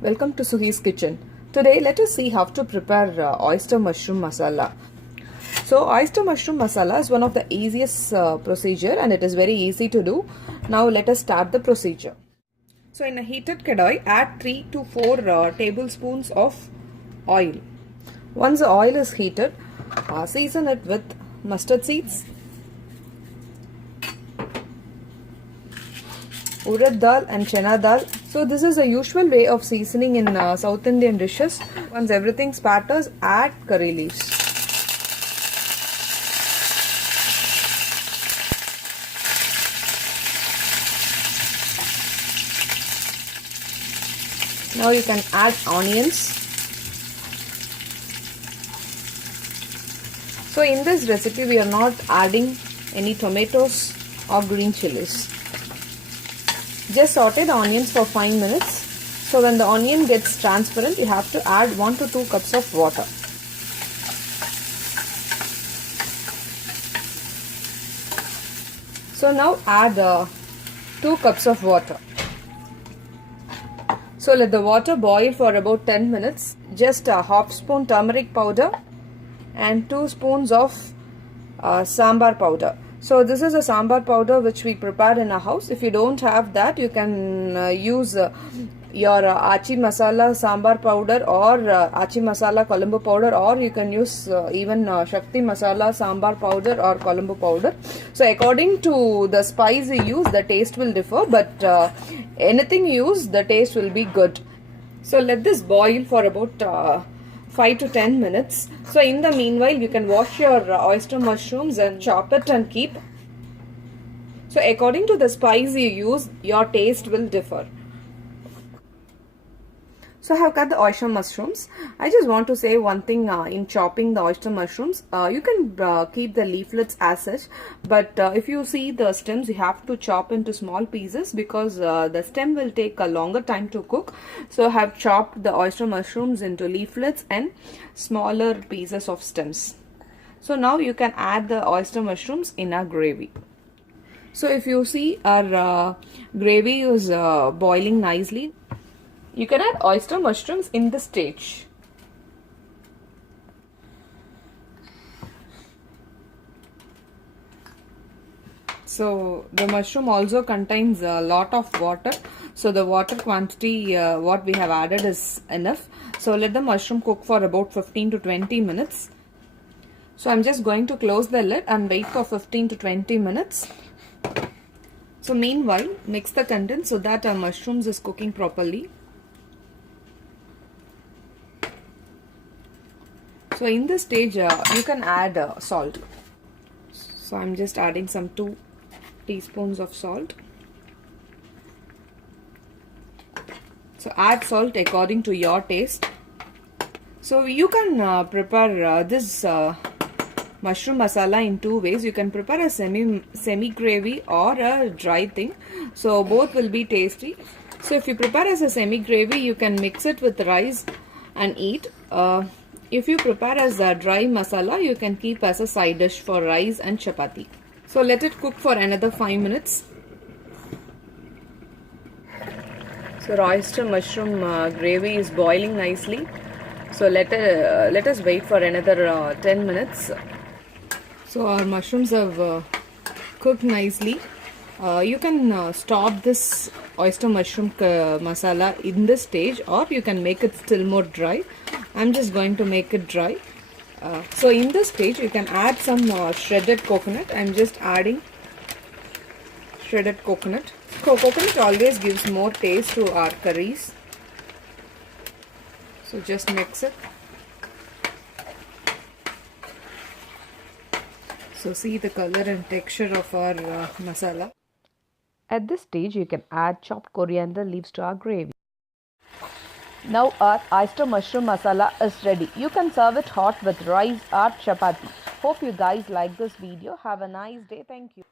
Welcome to Suhi's Kitchen. Today let us see how to prepare oyster mushroom masala. So oyster mushroom masala is one of the easiest procedure and it is very easy to do. Now let us start the procedure. So in a heated kadai, add 3 to 4 tablespoons of oil. Once the oil is heated, season it with mustard seeds, urad dal and chana dal. So this is a usual way of seasoning in South Indian dishes. Once everything spatters, add curry leaves. Now you can add onions. So in this recipe we are not adding any tomatoes or green chilies. Just saute the onions for 5 minutes. So when the onion gets transparent, you have to add 1 to 2 cups of water. So now add 2 cups of water. So let the water boil for about 10 minutes. Just a half spoon turmeric powder and 2 spoons of sambar powder. So this is a sambar powder which we prepared in our house. If you don't have that, you can use your achi masala sambar powder or achi masala Colombo powder, or you can use even shakti masala sambar powder or Colombo powder. So according to the spice you use, the taste will differ, but anything you use, the taste will be good. So let this boil for about 5 to 10 minutes. So in the meanwhile, you can wash your oyster mushrooms and chop it and keep. So according to the spice you use, your taste will differ. So I have cut the oyster mushrooms. I just want to say one thing in chopping the oyster mushrooms. You can keep the leaflets as such, but if you see the stems, you have to chop into small pieces because the stem will take a longer time to cook. So I have chopped the oyster mushrooms into leaflets and smaller pieces of stems. So now you can add the oyster mushrooms in our gravy. So if you see our gravy is boiling nicely, you can add oyster mushrooms in this stage. So the mushroom also contains a lot of water. So the water quantity what we have added is enough. So let the mushroom cook for about 15 to 20 minutes. So I'm just going to close the lid and wait for 15 to 20 minutes. So meanwhile, mix the contents so that our mushrooms is cooking properly. So in this stage, you can add salt. So I'm just adding some 2 teaspoons of salt. So add salt according to your taste. So you can prepare this mushroom masala in 2 ways. You can prepare a semi gravy or a dry thing. So both will be tasty. So if you prepare as a semi gravy, you can mix it with rice and eat. If you prepare as a dry masala, you can keep as a side dish for rice and chapati. So let it cook for another 5 minutes. So oyster mushroom gravy is boiling nicely. So let us wait for another 10 minutes. So our mushrooms have cooked nicely. You can stop this oyster mushroom masala in this stage, or you can make it still more dry. I'm just going to make it dry. So in this stage you can add some shredded coconut. I'm just adding shredded coconut. So coconut always gives more taste to our curries. So just mix it. So see the color and texture of our masala. At this stage you can add chopped coriander leaves to our gravy. Now our oyster mushroom masala is ready. You can serve it hot with rice or chapati. Hope you guys like this video. Have a nice day. Thank you.